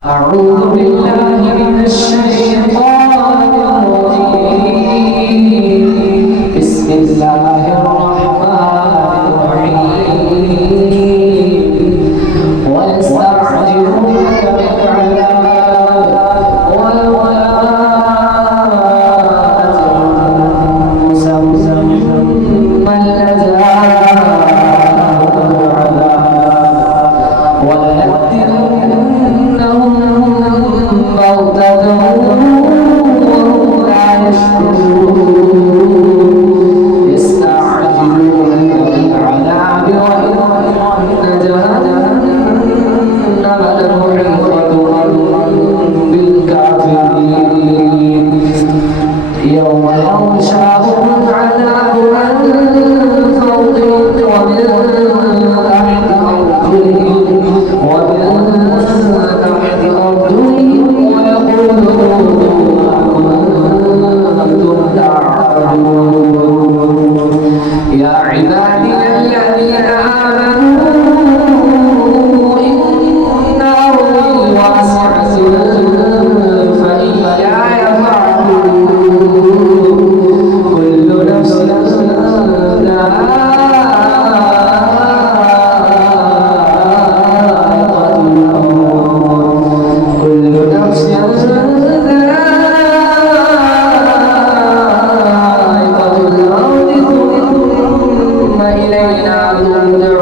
أعوذ بالله من الشيطان الرجيم. بسم الله الرحمن الرحيم. ويستعجلونك بالعذاب ولولا أجل مسمى لجاءهم العذاب وليأتينهم بغتة وهم لا يشعرون. يستعجلونك بالعذاب وإن جهنم لمحيطة بالكافرين. يوم يغشاهم العذاب من فوقهم ومن تحت أرجلهم ويقولون ما كنتم تعملون. يا عبادي الذين آمنوا إن أرضي واسعة فإياي فاعبدون. كل نفس ذائقة الموت. كل نفس ذائقة الموت ثم إلينا ترجعون.